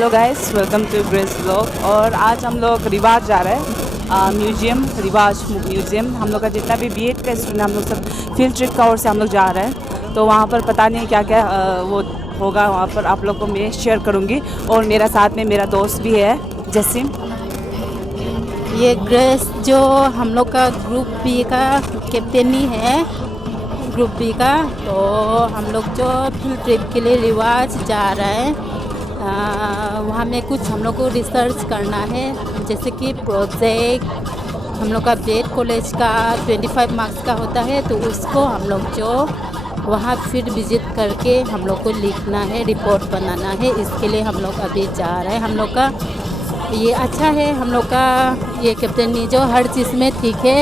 Hello guys, welcome to Grace blog. और आज हम लोग रिवाज जा रहे हैं, म्यूजियम, रिवाज म्यूजियम। हम लोग का जितना भी बीएड का स्टूडेंट, हम लोग सब फील्ड ट्रिप का ओर से हम लोग जा रहे हैं। तो वहाँ पर पता नहीं क्या क्या वो होगा, वहाँ पर आप लोग को मैं शेयर करूँगी। और मेरा साथ में मेरा दोस्त भी है, जसीम। ये ग्रेस जो हम लोग का ग्रुप बी का कैप्टनी है, ग्रुप बी का। तो हम लोग जो फील्ड ट्रिप के लिए रिवाज जा रहे हैं, वहाँ में कुछ हम लोग को रिसर्च करना है, जैसे कि प्रोजेक्ट। हम लोग का बेड कॉलेज का 25 मार्क्स का होता है, तो उसको हम लोग जो वहाँ फील्ड विजिट करके हम लोग को लिखना है, रिपोर्ट बनाना है। इसके लिए हम लोग अभी जा रहे हैं। हम लोग का ये अच्छा है, हम लोग का ये कैप्टनी जो हर चीज़ में ठीक है।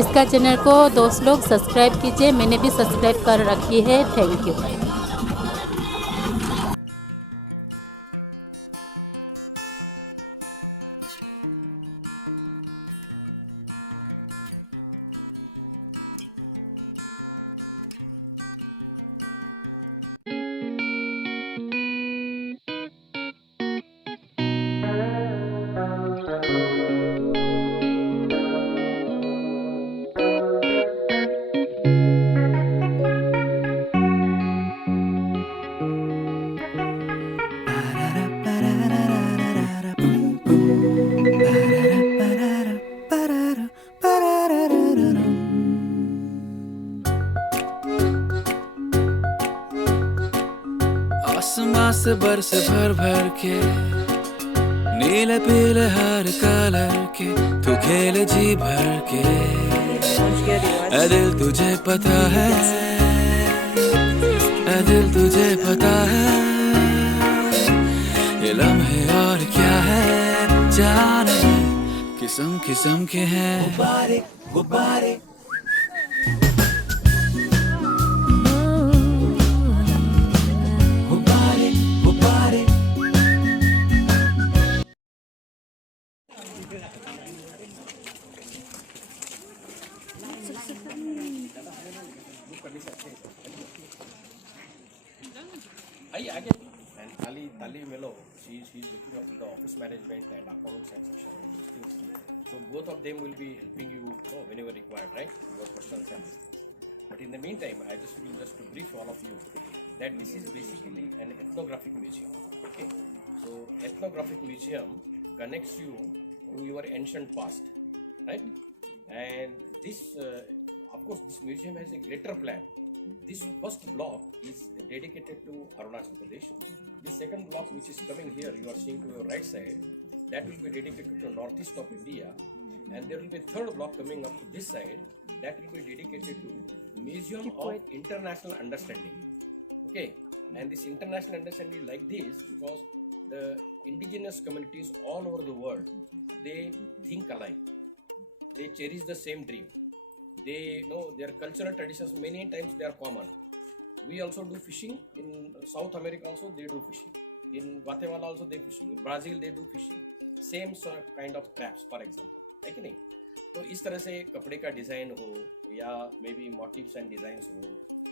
इसका चैनल को दोस्त लोग सब्सक्राइब कीजिए, मैंने भी सब्सक्राइब कर रखी है। Thank you. आसमां से बरस भर भर के नीले पीले हर कलर के तू खेल जी भर के। ऐ दिल तुझे पता है, ऐ दिल तुझे पता है, ये लम्हे और क्या है जाने, किस्म किस्म के हैं गुब्बारे गुब्बारे। गुब्बारे आइए and Tali Melo, she's looking after the office management and accounts and social. So both of them will be helping you whenever required, right? The questions and things. But in the meantime, I just want just to brief all of you that this is basically an ethnographic museum. Okay, so ethnographic museum connects you to your ancient past, right? And this, of course, this museum has a greater plan. This first block is dedicated to Arunachal Pradesh. The second block, which is coming here, you are seeing to your right side, that will be dedicated to northeast of India. And there will be a third block coming up to this side, that will be dedicated to Museum of International Understanding. Okay, and this international understanding like this because the indigenous communities all over the world, they think alike. They cherish the same dream. They know their cultural traditions, many times they are common. We also do fishing in South America, also they do fishing. In Guatemala also they fishing. In Brazil they do fishing. Same sort kind of traps, for example. है कि नहीं? तो इस तरह से कपड़े का design हो या maybe motives and designs हो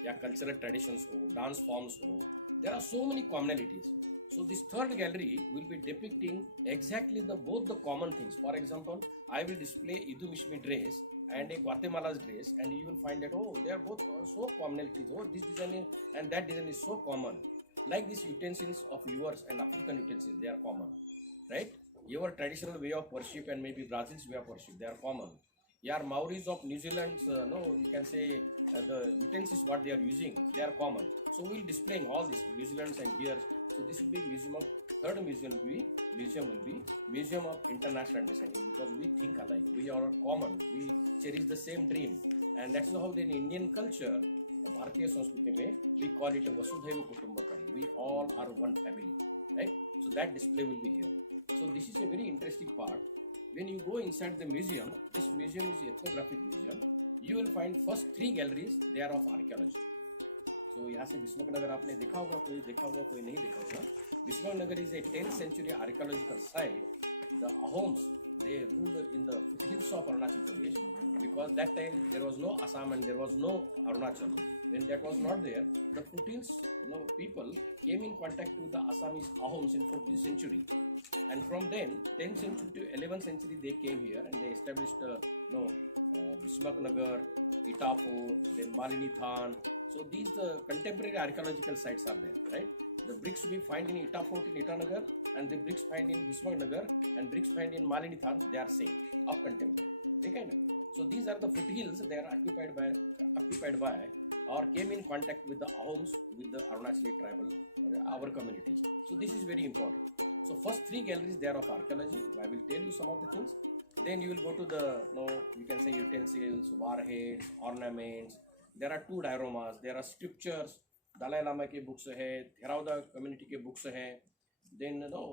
या कल्चरल ट्रेडिशंस हो, डांस फॉर्म्स हो, there are so many commonalities. So this third gallery will be depicting exactly both the common things. For example, I will display Idu Mishmi dress and a Guatemala's dress, and you will find that they are both so commonalities. This design and that design is so common. Like these utensils of yours and African utensils, they are common, right? Your traditional way of worship and maybe Brazil's way of worship, they are common. Your Maoris of New Zealand, you can say the utensils what they are using, they are common. So we will display all this New Zealand's and here. So this will be museum of third museum will be Museum of International Understanding because we think alike, we are common, we cherish the same dream, and that's how in Indian culture, Bharatiya Sanskriti mein we call it Vasudhaiva Kutumbakam. We all are one family, right? So that display will be here. So this is a very interesting part. When you go inside the museum, this museum is an ethnographic museum. You will find first three galleries, they are of archaeology. So यहाँ से विष्णुनगर आपने देखा होगा, कोई नहीं देखा होगा. Vishnunagar is a 10th century archaeological site. The Ahoms, they ruled in the hills of Arunachal Pradesh because that time there was no Assam and there was no Arunachal. When that was not there, the 14th people came in contact with the Assamese Ahoms in 14th century, and from then 10th century to 11th century they came here and they established Bismarcknagar, Itapo, then Malini Than. So these the contemporary archaeological sites are there, right? The bricks we find in Itapo in Itanagar and the bricks find in Bismarcknagar and bricks find in Malini Than, they are same of contemporary. Okay? So these are the foothills they are occupied by or came in contact with the Ahoms, with the Arunachali tribal, our communities. So this is very important. So first three galleries they are of archaeology. I will tell you some of the things. Then you will go to the you can say utensils, warheads, ornaments. There are two dioramas. There are scriptures. Dalai Lama ke books hai, Theravada community ke books hai. Then the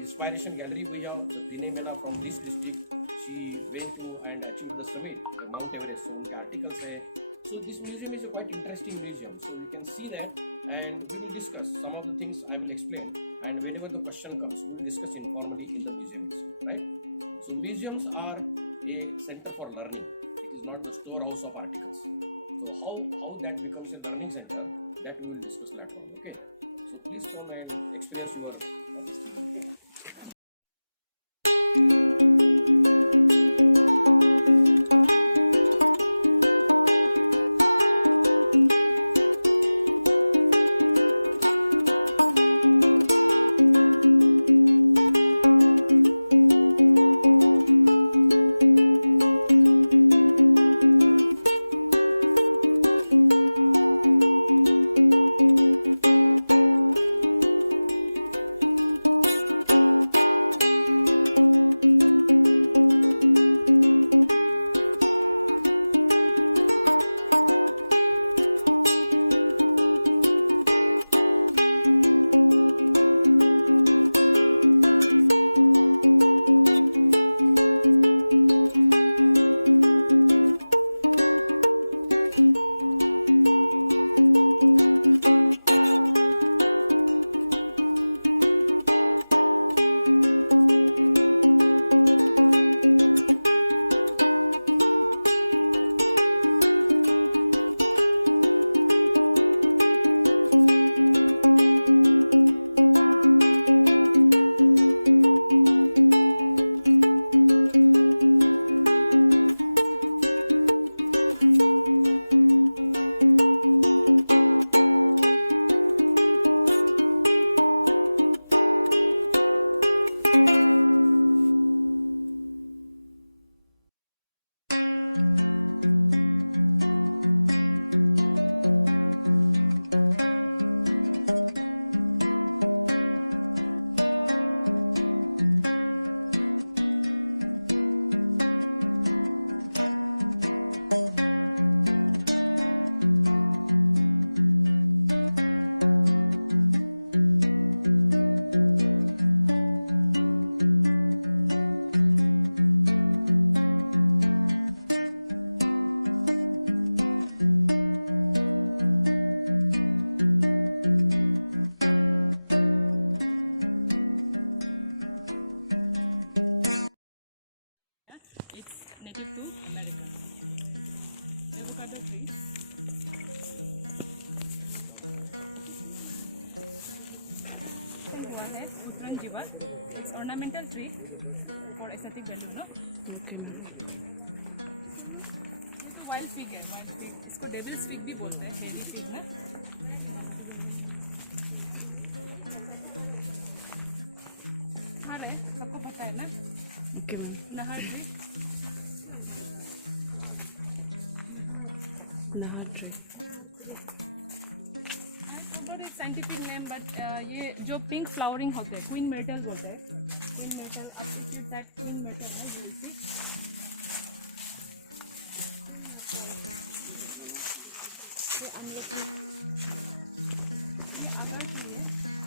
inspiration gallery we have. Dine Mena from this district, she went to and achieved the summit, Mount Everest. So unke articles hai. So this museum is a quite interesting museum. So we can see that and we will discuss some of the things I will explain. And whenever the question comes, we will discuss informally in the museums, right? So museums are a center for learning. It is not the storehouse of articles. So how that becomes a learning center, that we will discuss later on. Okay. So please come and experience your this. It's ornamental tree for aesthetic value, no? Okay, ma'am. Wild fig है, wild fig, इसको devils fig भी बोलते हैं, हेरी फिग ना। नहर है, सबको पता है ना? Okay, ma'am. नहर tree, Nahar tree. Scientific name, but ये जो पिंक फ्लावरिंग होते हैं क्वीन मेटल बोलते हैं, queen metal, type queen metal है, यू विल सी।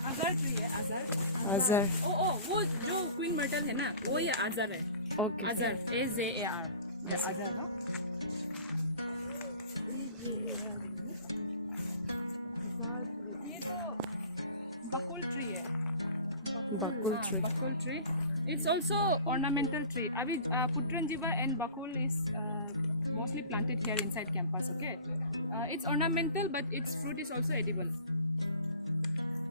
अजर ट्री है, अजर। Azar. ओ वो जो क्वीन मेटल है ना, वो ये अजर है। Okay. अजर, AZAR, ये अजर ना। ये तो बकुल ट्री है। Bakul tree. Bakul tree. It's also ornamental tree. Abhi Putranjiva and Bakul is mostly planted here inside campus. Okay, it's ornamental, but its fruit is also edible.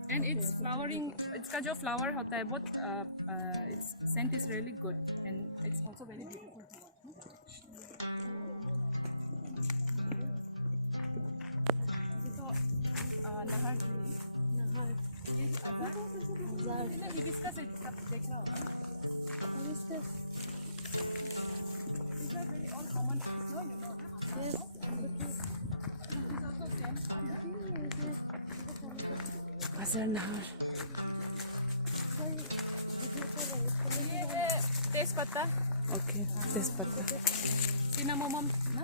And and it's flowering. इसका जो flower होता है बहुत its scent is really good and it's also very beautiful. Hibiscus है जिसका देखा होगा ये है तेजपत्ता ओके तेजपत्ता सिनामोमम ना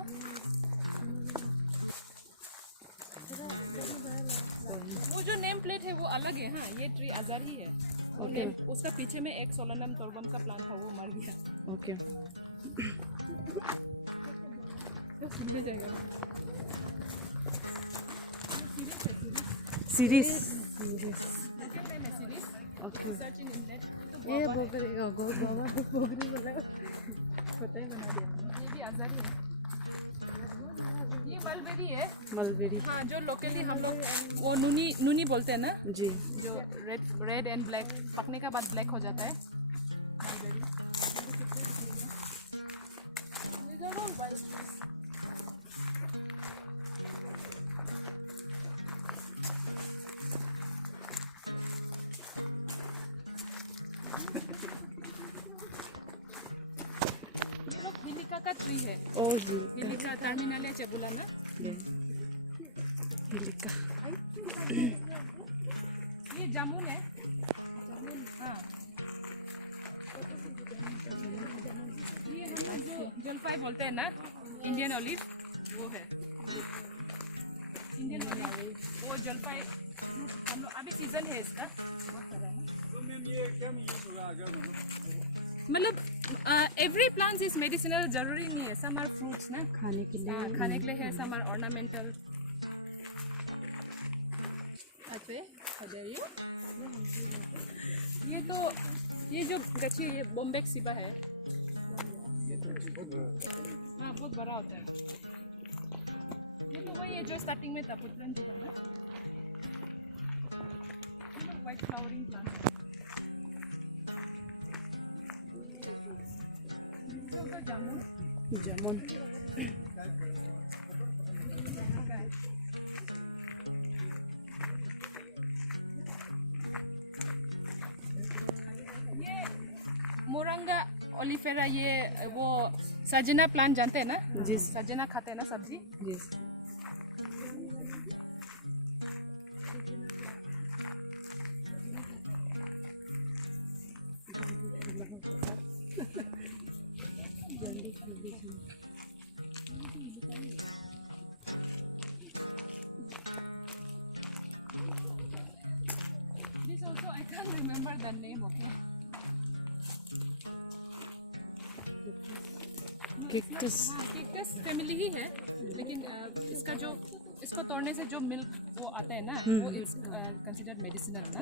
वो जो नेम प्लेट है वो अलग है हाँ ये ट्री आजार ही है ओके उसका पीछे में एक सोलनम टोरबम का प्लांट है वो मर गया ओके सीरीज ओके ये बोकरी गोवा बोकरी बोला ये भी आजार ही है ये मलबेरी है मलबेरी हाँ जो लोकली हम लोग वो नूनी बोलते हैं ना जी जो रेड एंड ब्लैक पकने के बाद ब्लैक हो जाता है हिलिका का ट्री है ओ हिलिका टर्मिनालिया चेबुला ना ये जामुन है हाँ ये हम लोग जो जलपाई बोलते हैं ना इंडियन ऑलिव वो है इंडियन ऑलिव वो जलपाई हम लोग अभी सीजन है इसका मतलब एवरी प्लांट इज मेडिसिनल जरूरी नहीं है सम आर फ्रूट्स ना खाने के लिए खाने के लिए है सम आर ऑर्नामेंटल ये तो ये जो गच्छी ये बॉम्बे सिबा है हाँ बहुत बड़ा होता है ये तो वही है जो स्टार्टिंग में था वाइट फ्लावरिंग जामुन मोरंगा ओलिफेरा ये वो सजना प्लांट जानते हैं ना जी सजना खाते हैं ना सब्जी जी This also I can't remember the name of it. Cactus cactus family ही है लेकिन इसका जो इसको तोड़ने से जो मिल्क वो आता है ना वो इट्स कंसीडर्ड मेडिसिनल ना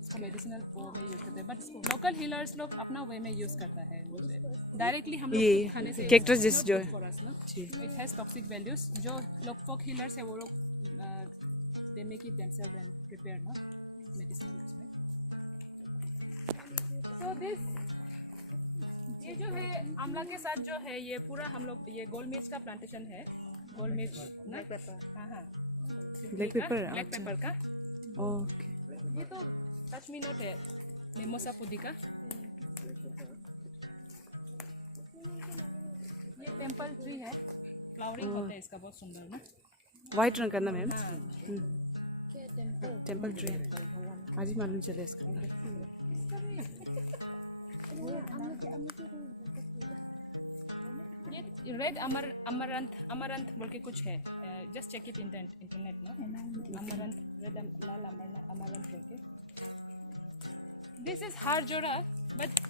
इसको मेडिसिनल वो यूज करते हैं बट लोकल हीलर्स लोग अपना वे में यूज करता है डायरेक्टली हम ये लोग खाने से कैक्टस जैसे जो है फॉर अस ना इट हैज टॉक्सिक वैल्यूज जो लोग फोक हीलर्स है वो लोग they make it themselves and prepare ना मेडिसिन सो दिस ये जो है आंवला के साथ जो है ये पूरा हम लोग ये गोल मिर्च का प्लांटेशन है गोल मिर्च ब्लैक पेपर हाँ हाँ ब्लैक पेपर ब्लैक पेपर का ओके ये तो 10 मिनट है मिमोसा पुदी का ये टेम्पल ट्री है फ्लावरिंग होता है इसका बहुत सुंदर ना वाइट रंग का ना मैम हाँ टेम्पल ट्री आज ही मालूम चले इसका ये रेड अमरंथ बोल के कुछ है just check it internet no amaranth red amaranth बोल के दिस इज हार जोड़ा बट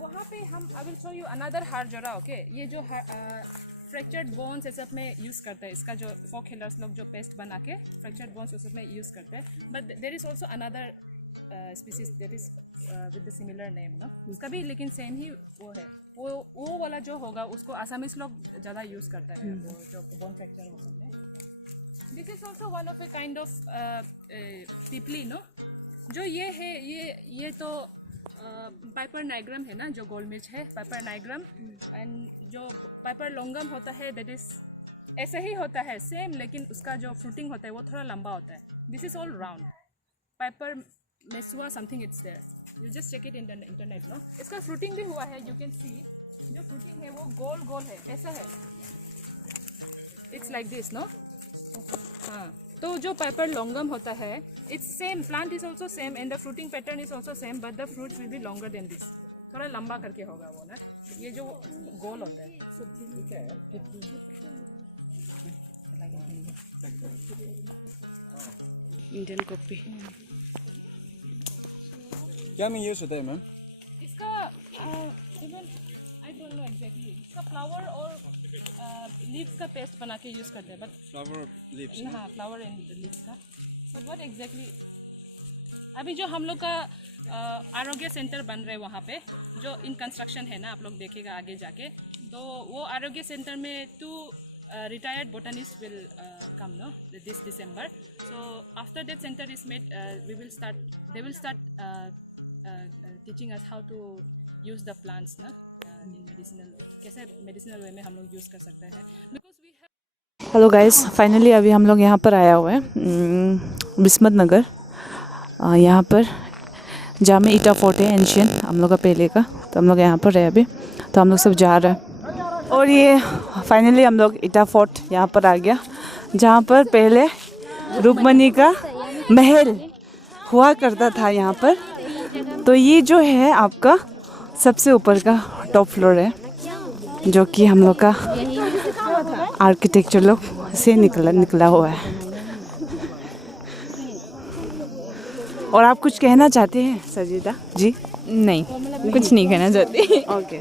वहाँ पे हम I will show you another हार जोड़ा ओके ये जो फ्रैक्चर्ड बोन्स ये सब में यूज़ करते हैं इसका जो फोक हीलर्स लोग जो पेस्ट बना के फ्रैक्चर्ड बोन्स उस में यूज़ करते हैं but there is also another species that is with the similar name ना उसका भी लेकिन सेम ही वो है वो वाला जो होगा उसको आसामीज लोग ज़्यादा यूज़ करता है वो जो बोन फ्रैक्चर हो सकते हैं this is also one of a kind of पिपली नो जो ये है ये तो पाइपर नाइग्रम है ना, जो गोल मिर्च है पाइपर नाइग्रम। एंड जो पाइपर लॉन्गम होता है दैट इज ऐसे ही होता है सेम, लेकिन उसका जो फ्रूटिंग होता है वो थोड़ा लंबा होता है। This is all round. Piper mesua something it's there, you just check it in the internet no. इसका फ्रूटिंग भी हुआ है, यू कैन सी जो फ्रूटिंग है वो गोल गोल है, ऐसा है, इट्स लाइक दिस नो। हाँ, तो जो पाइपर लॉन्गम होता है it's same, plant is also same and the fruiting pattern is also same, but the fruits will be longer than this, थोड़ा लंबा करके होगा वो ना, ये जो गोल होता है। Indian copy. क्या में यूज होता है मैम? इसका even I don't know exactly, इसका फ्लावर और लीव्स का पेस्ट बना के यूज़ करते हैं, बट फ्लावर लीव्स। हाँ, फ्लावर एंड लीव्स का व्हाट एग्जैक्टली। अभी जो हम लोग का आरोग्य सेंटर बन रहे हैं वहाँ पे, जो इन कंस्ट्रक्शन है ना, आप लोग देखेगा आगे जाके, तो वो आरोग्य सेंटर में 2 retired botanists will come no this December. So after that center is made, they will start teaching us how to use the plants na medicinal, कैसे medicinal way में हम लोग यूज़ कर सकते हैं, because we have। Hello guys, finally अभी हम लोग यहाँ पर आया हुआ है बिस्मत नगर। यहाँ पर जहाँ में ईटा फोर्ट है एंशियन हम लोग का पहले का, तो हम लोग यहाँ पर है अभी, तो हम लोग सब जा रहे हैं। और ये फाइनली हम लोग ईटा फोर्ट यहाँ पर आ गया, जहाँ पर पहले रुक्मणी का महल हुआ करता था यहाँ पर। तो ये जो है आपका सबसे ऊपर का टॉप फ्लोर है, जो कि हम लोग का आर्किटेक्चर लोग से निकला हुआ है। और आप कुछ कहना चाहते हैं सजीदा जी? नहीं, कुछ नहीं कहना चाहती। ओके।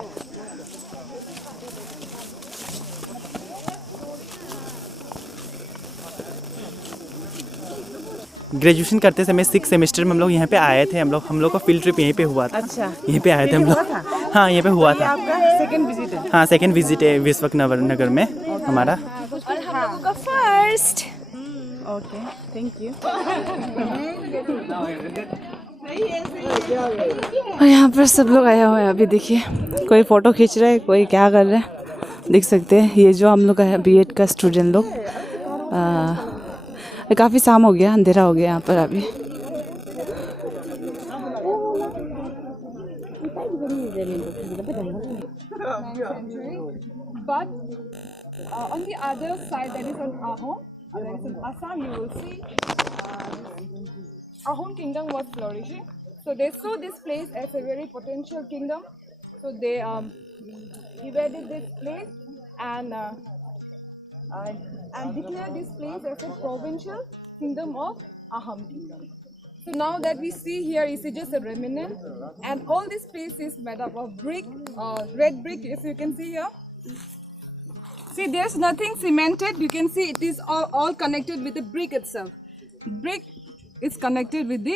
ग्रेजुएशन करते समय 6 सेमेस्टर में हम लोग यहाँ पे आए थे। हम लोग का फील्ड ट्रिप यहीं पे हुआ था। अच्छा, यहीं पे आए थे हम लोग। हाँ, यहीं पे हुआ था। आपका सेकंड विजिट है? हाँ, सेकंड विजिट है विश्वक नगर में हमारा। और हम लोगों का फर्स्ट। Okay, thank you. और यहाँ पर सब लोग आया हुआ है अभी, देखिए कोई फ़ोटो खींच रहा है, कोई क्या कर रहा है, देख सकते हैं। ये जो हम लोग का है बीएड का स्टूडेंट लोग। काफ़ी शाम हो गया, अंधेरा हो गया यहाँ पर अभी। But on the other side, that is on Ahom, that is in Assam, you will see Ahom kingdom was flourishing. So they saw this place as a very potential kingdom. So they divided this place and declared this place as a provincial kingdom of Ahom kingdom. So now that we see here is just a remnant, and all this place is made up of brick, red brick, as you can see here. See, there's nothing cemented. You can see it is all connected with the brick itself. Brick is connected with the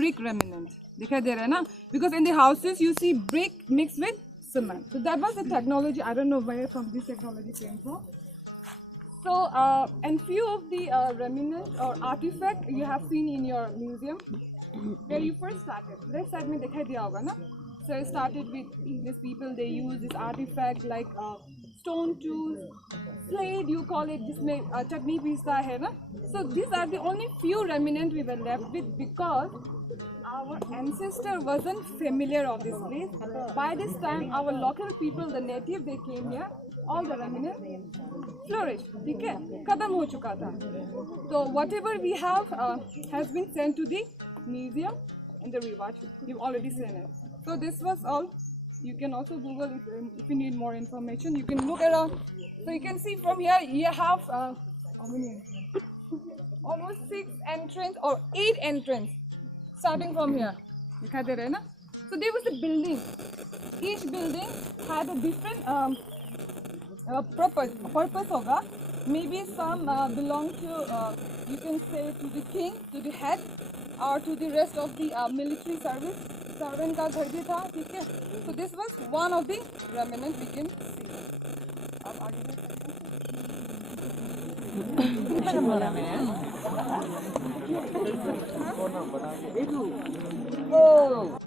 brick remnant. दिखाई दे रहा है ना? Because in the houses you see brick mixed with cement. So that was the technology. I don't know where from this technology came from. So, and few of the remnants or artifact you have seen in your museum where you first started. Left side में दिखाई दिया होगा ना? So it started with these people. They use this artifact like stone tools, slate you call it, जिसमें चटनी पीसता है ना? So these are the only few remnants we were left with because our ancestor wasn't familiar of this place. By this time, our local people, the native, they came here. All the remnants flourished. ठीक है, खत्म हो चुका था. So whatever we have has been sent to the museum in the Rewatch. We've already seen it. So this was all. You can also Google if you need more information. You can look around. So you can see from here, you have almost 6 entrance or 8 entrance starting from here. दिखा दे रहे हैं ना? So there was a building. Each building had a different purpose होगा. Maybe some belong to you can say to the king, to the head, or to the rest of the military service. Servant का घर भी था, ठीक है? So this was one of the remnants we can see. Oh!